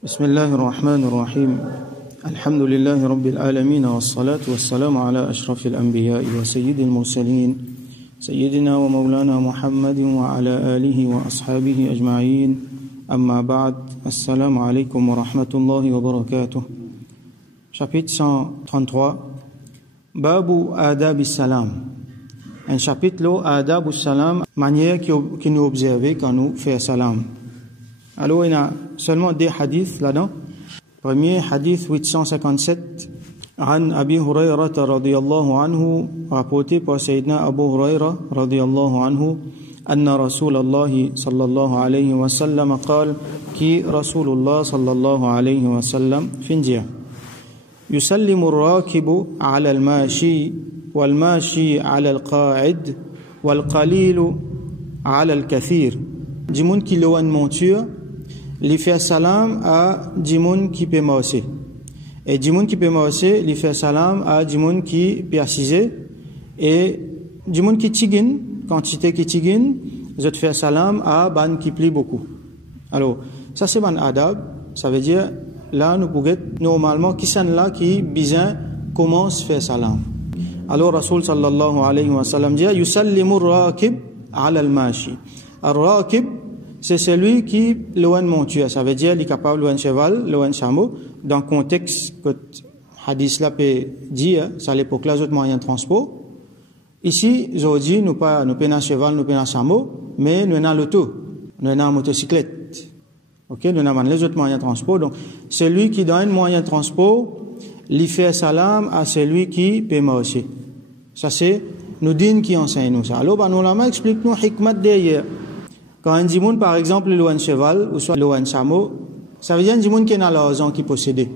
بسم الله الرحمن الرحيم الحمد لله رب العالمين والصلاة والسلام على أشرف الأنبياء وسيد المرسلين سيدنا ومولانا محمد وعلى آله وأصحابه أجمعين أما بعد السلام عليكم ورحمة الله وبركاته. Chapitre 133 Babu Adab Salam. Un chapitre là, Adab Salam, manière qui nous observe quand nous faisons salam. Alors il y a seulement des hadiths là-dedans. Premier hadith 857 عن أبي هريرة رضي الله عنه rapporté par Sayyidina Abu Huraira رضي الله عنه أن رسول الله صلى الله عليه وسلم قال كي رسول الله صلى الله عليه وسلم فنجيا يسلم الراكب على الماشي والماشي على القاعد والقليل على الكثير. Du monde qui loue une monture, il fait salam à du monde qui peut marcher. Et du monde qui peut marcher, il fait salam à du monde qui peut assiser. Et du monde qui tigine, quantité qui tigine, je te fais salam à ban qui plie beaucoup. Alors, ça c'est ban adab, ça veut dire, là nous pouvons normalement, qui sont là qui besoin commence à faire salam. Alors, Rasul sallallahu alayhi wa sallam dit, yusallimu rakib ala al-mashi. Al-rakib, c'est celui qui loue une monture, ça veut dire il est capable de louer un cheval, louer un chameau. Dans le contexte que hadith là peut dire, c'est à l'époque là, autres moyens de transport. Ici, aujourd'hui, nous pas un cheval, nous pas un chameau, mais nous avons l'auto, nous avons une motocyclette. Ok, nous avons les autres moyens de transport. Donc, celui qui donne un moyen de transport, il fait salam à celui qui peut marcher. Ça c'est nous din qui enseigne nous ça. Alors, nous l'avons expliqué nous hikmat derrière. Quand un dimoun, par exemple, loue un cheval, ou soit loue un chameau, ça veut dire un dimoun qui a l'argent qui possède.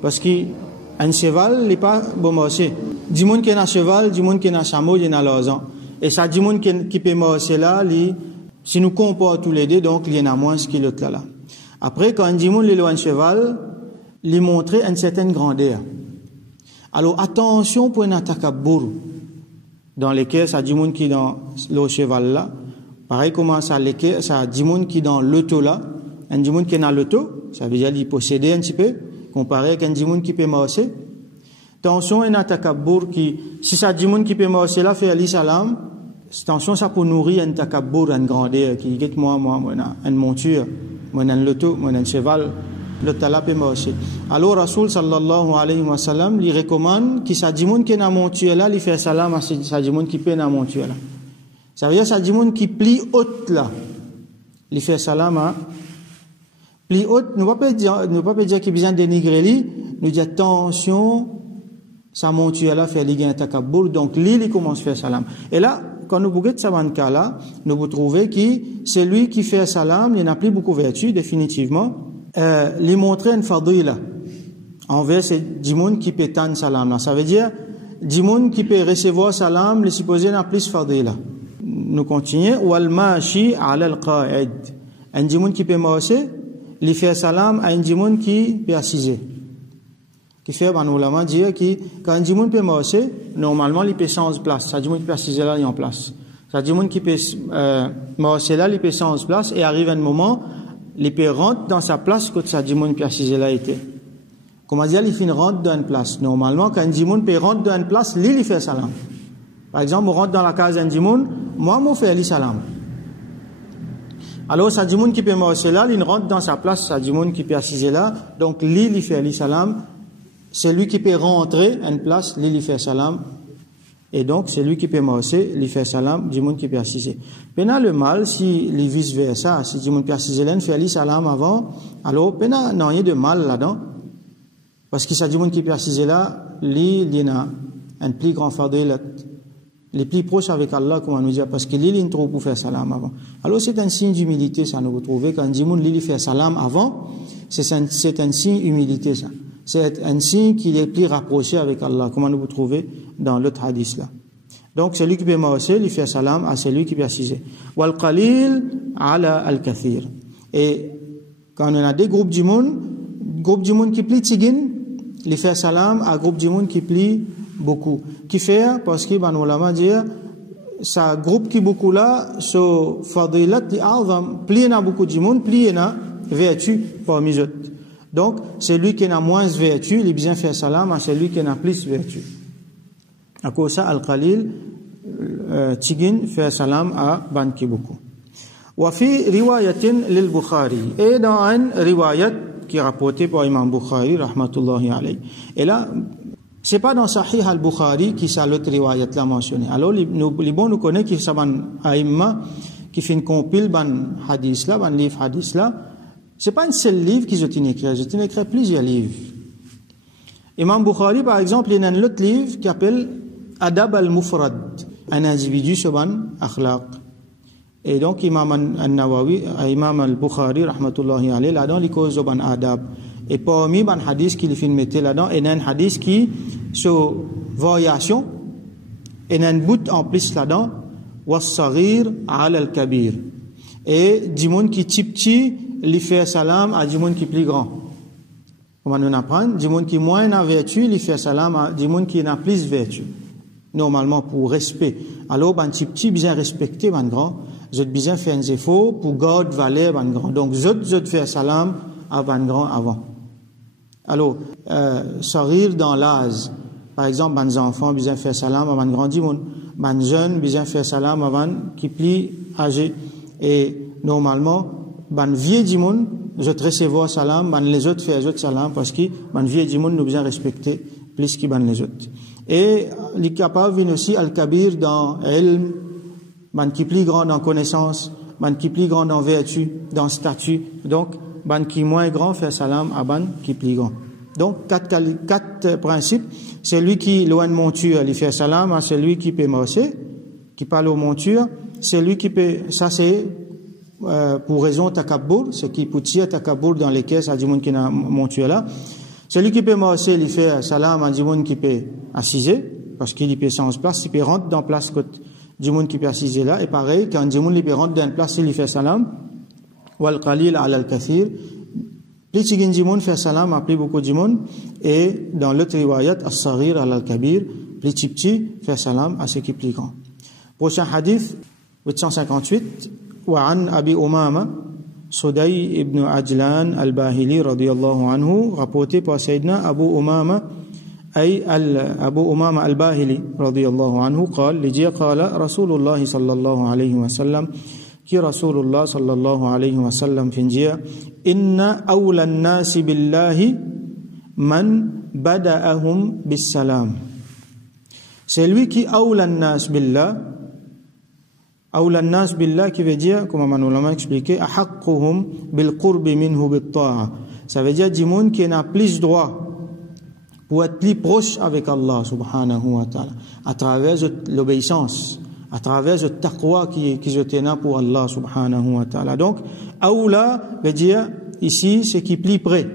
Parce qu'un cheval, il n'est pas bon marcher. Dimoun qui a un cheval, dimoun qui a un chameau, il a l'argent. Et ça, dimoun qui peut marcher là, si nous comparons tous les deux, donc il y en a moins que l'autre là. Après, quand un dimoun loue un cheval, il montre une certaine grandeur. Alors, attention pour un takabbur, dans lesquels ça dimoun qui dans le cheval là, pareil, comment ça dit monde qui dans l'auto là, un dit monde qui est dans l'auto, ça veut dire qu'il possède un petit peu, comparé avec un dit monde qui peut marcher. Attention, un takabbur qui, si ça dit monde qui peut marcher là, fait ali salam, attention, ça pour nourrir un takabbur, une grandeur, qui dit moi, une monture, moi, un l'auto, moi, un cheval, l'auto là peut marcher. Alors, Rasul sallallahu alayhi wa sallam, il recommande que ça dit monde qui est dans monture là, il fait salam à ça dit monde qui peut dans monture là. Ça veut dire, ça dit monde qui plie haute là. Il fait salam à plie haute. Ne va pas dire qu'il vient dénigrer lui. Nous dit attention, sa monture là fait ligue un takabbur. Donc, il commence à faire salam. Et là, quand nous regardons ça dans cas là, nous vous trouvez que celui qui fait salam, il n'a plus beaucoup de vertu, définitivement. Lui montrer une fadila envers ce dit monde qui peut tendre salam là. Ça veut dire, dit monde qui peut recevoir salam, le supposé n'a plus fadila. Nous continuons. Wal mashi ala al-qa'id. Un dimoun qui peut marcher, il fait salam à un dimoun qui peut assiser. Qui fait, nous l'avons dit, quand un dimoun peut marcher, normalement, il peut changer de place. Ça dimoun qui peut assiser là, il est en place. Ça dimoun qui peut marcher là, il peut changer de place et arrive un moment, il peut rentrer dans sa place quand ça dimoun peut assiser là était. Comment dire, il fait une rentre dans une place. Normalement, quand un dimoun peut rentrer dans une place, il fait salam. Par exemple, on rentre dans la case d'un dimoun, moi, je fais ali salam. Alors, ça dimoun qui peut marcher là, il rentre dans sa place, ça dimoun qui peut assiser là, donc il fait ali salam. C'est lui qui peut rentrer à une place, il fait salam. Et donc, c'est lui qui peut marcher, il fait salam, dimoun qui peut assiser. Pena le mal, si il vice versa, si dimoun peut assiser là, il fait ali salam avant, alors, pena, non, il y a de mal là-dedans. Parce que ça dimoun qui peut assiser là, il y a un plus grand fadil. Les plus proches avec Allah, comment nous dire, parce qu'il est trop pour faire salam avant. Alors c'est un signe d'humilité, ça nous retrouve. Quand Dimoun Lili fait salam avant, c'est un signe d'humilité, ça. C'est un signe qu'il est plus rapproché avec Allah, comment nous trouver dans l'autre hadith là. Donc celui qui peut marcher, il fait salam à celui qui peut assiser. Wal qalil ala al kathir. Et quand on a des groupes Dimoun qui plient tigin, il fait salam à groupe Dimoun qui plie beaucoup. Qui fait, parce que, nous l'avons dit, ça groupe qui beaucoup là, so fadilat di a'zam, plie na beaucoup de monde, plie na vertu parmi eux. Donc, celui qui a moins vertu, il bien fait salam à celui qui a plus vertu. À cause ça, Al-Qalil, Tigin fait salam à ban qui beaucoup. Wa fi riwayatin lil Bukhari. Et dans un riwayat qui est rapporté par Imam Bukhari, rahmatullahi alayhi. Et là, c'est pas dans Sahih al-Bukhari qui ça l'autre riwayat là mentionné. Alors, les bons nous connaissent qui saban aïmma, qui fait une compile ban hadith là, ban livre hadith là. C'est pas un seul livre qu'ils ont écrit, ils ont écrit plusieurs livres. Imam Bukhari, par exemple, il y a un autre livre qui s'appelle Adab al-Mufrad, un individu sur ban akhlaq. Et donc, Imam al-Nawawi, Imam al-Bukhari, rahmatullahi alayhi, là-dedans, il cause ban adab. Et parmi ban hadith qu'il fait mettre là-dedans, il y a un hadith qui, sur variation, il y a un bout en plus là-dedans, was-saghir ala al-kabir. Et du monde qui petit, il fait salam à du monde qui est plus grand. Comment nous apprendre? Du monde qui moins a vertu, il fait salam à du monde qui a plus vertu. Normalement, pour respect. Alors, ben, petit, bien respecter, ben, grand. Vous êtes bien fait un effort pour garder valeur, ben, grand. Donc, vous êtes fait salam à ben, grand avant. Alors, sourire dans l'âge. Par exemple, ben, enfants, bien fait salam à ben, grand du monde. Ben, jeune, bien fait salam à ben, qui plus âgé. Et, normalement, ban vieux du monde, je te recevoir salam, ban les autres fait les autres salam parce que ban vieux du monde nous bien respecter plus que ban les autres. Et les capables viennent aussi al-kabir dans ilm, ban qui plus grand en connaissance, ban qui plus grand en vertu, dans statut. Donc ban qui moins grand fait salam à ban qui plus grand. Donc quatre principes. Celui qui loin de monture, il fait salam à celui qui peut marcher, qui parle aux montures. Celui qui peut, ça c'est pour raison takabbur, ce qui peut tirer takabbur dans les caisses à du monde qui n'a monture là. Celui qui peut marcher, il fait salam à du monde qui peut assiser, parce qu'il peut sans place, il peut rentrer dans place du monde qui peut assiser là. Et pareil, quand du monde il peut rentrer dans une place, il fait salam. Wal qalil ala al-kathir. Plus tigin du monde fait salam à plus beaucoup du monde. Et dans l'autre riwayat, as-saghir ala al-kabir, plus petit fait salam à ce qui est plus grand. Prochain hadith, 858. وعن أبي أمامة صدي ابن عجلان الباهلي رضي الله عنه rapporté par سيدنا أبو أمامة أي أبو أمامة الباهلي رضي الله عنه قال لجي قال رسول الله صلى الله عليه وسلم كي رسول الله صلى الله عليه وسلم فنجيا إن أولى الناس بالله من بدأهم بالسلام. C'est lui qui أولى الناس بالله. أولى الناس بالله qui veut dire, comme on l'a expliqué, أحقهم بالقرب منه بالطاعة. Ça veut dire du monde qui a plus droit pour être plus proche avec Allah subhanahu wa ta'ala, à travers l'obéissance, à travers le taqwa qui se tient pour Allah subhanahu wa ta'ala. Donc, Aoula veut dire ici, c'est qui est plus près.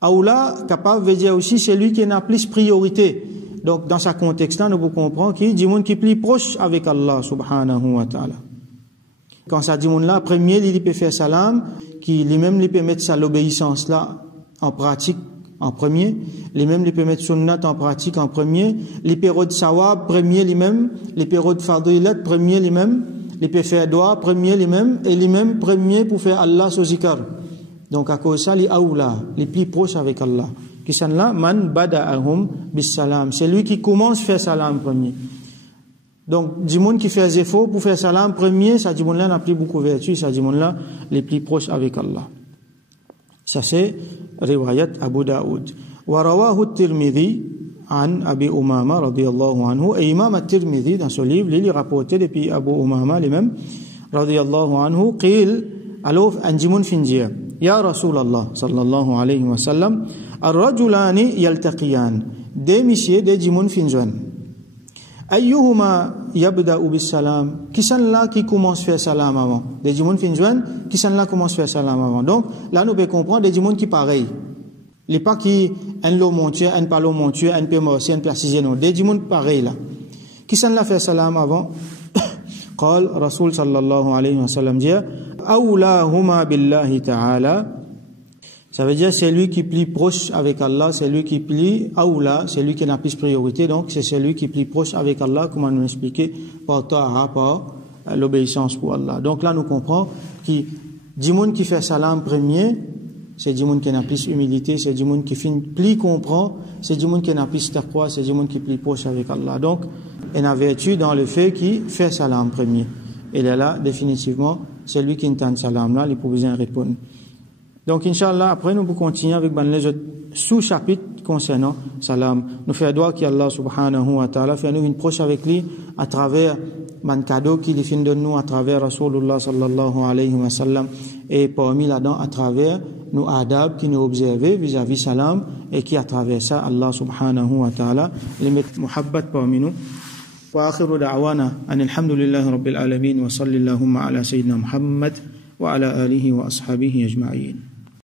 Aoula, capable veut dire aussi celui qui a plus priorité. Donc, dans ce contexte-là, nous pouvons comprendre qu'il y a du monde qui est plus proche avec Allah, subhanahu wa ta'ala. Quand ça dit monde-là, premier, il peut faire salam, qui lui-même, il peut mettre ça, l'obéissance-là, en pratique, en premier. Lui-même, il peut mettre sunnat en pratique, en premier. Les périodes de sawab, premier, lui-même. Les périodes de fadilat, premier, lui-même. Il peut faire doigt, premier, lui-même. Et lui-même, premier, pour faire Allah sous zikr. Donc, à cause de ça, les aoula, les plus proches avec Allah. Qui sont là, man bada'ahum bis salam. C'est lui qui commence à faire salam premier. Donc, du monde qui fait des efforts pour faire salam premier, ça du monde-là n'a plus beaucoup de vertu, ça du monde-là les plus proches avec Allah. Ça c'est riwayat Abu Daoud. Wa rawahu at-Tirmidhi an Abi Umama radiyallahu anhu. Et Imam at-Tirmidhi dans ce livre, il rapporté depuis Abu Umama lui-même radiyallahu anhu, qil alors un dimoun finjia. Ya Rasulallah sallallahu alayhi wa sallam, ar-rajulani yaltaqiyan. Des messieurs, des dimoun finjouan. Ayyuhuma yabda'u bis salam. Qui sont là qui commence à faire salam avant? Des dimoun finjouan, qui sont là qui commence à faire salam avant. Donc, là, nous pouvons comprendre des dimoun qui pareil. Les pas qui, un l'eau montueux, un pas l'eau montueux, un peu morcier, un peu assisé, non. Des dimoun pareil là. Qui sont là faire salam avant? قال رسول صلى الله عليه وسلم dit أولاهما بالله تعالى. Ça veut dire c'est lui qui est plus proche avec Allah, c'est lui qui est plus aoula, c'est lui qui a plus priorité, donc c'est celui qui est plus proche avec Allah, comme on nous expliqué par ta'a, par l'obéissance pour Allah. Donc là nous comprenons que du monde qui fait salam premier, c'est du monde qui n'a plus humilité, c'est du monde qui plus comprend, c'est du monde qui n'a plus taqwa, c'est du monde qui plus proche avec Allah. Donc, il y a vertu dans le fait qu'il fait salam premier. Et là, définitivement, c'est lui qui entend salam là, il peut besoin répondre. Donc, Inch'Allah, après, nous pouvons continuer avec les autres sous-chapitres concernant salam. Nous faisons droit qu'Allah subhanahu wa ta'ala fait nous une proche avec lui à travers man cadeau qu'il fait de nous à travers Rasulullah sallallahu alayhi wa sallam et parmi là-dedans à travers nous adab qui nous observer vis-à-vis salam et qui à travers ça Allah subhanahu wa ta'ala les met muhabbat parmi nous. Wa akhiru da'wana alhamdulillahi rabbil alamin wa sallallahu ala sayyidina Muhammad wa ala alihi wa ashabihi ajma'in.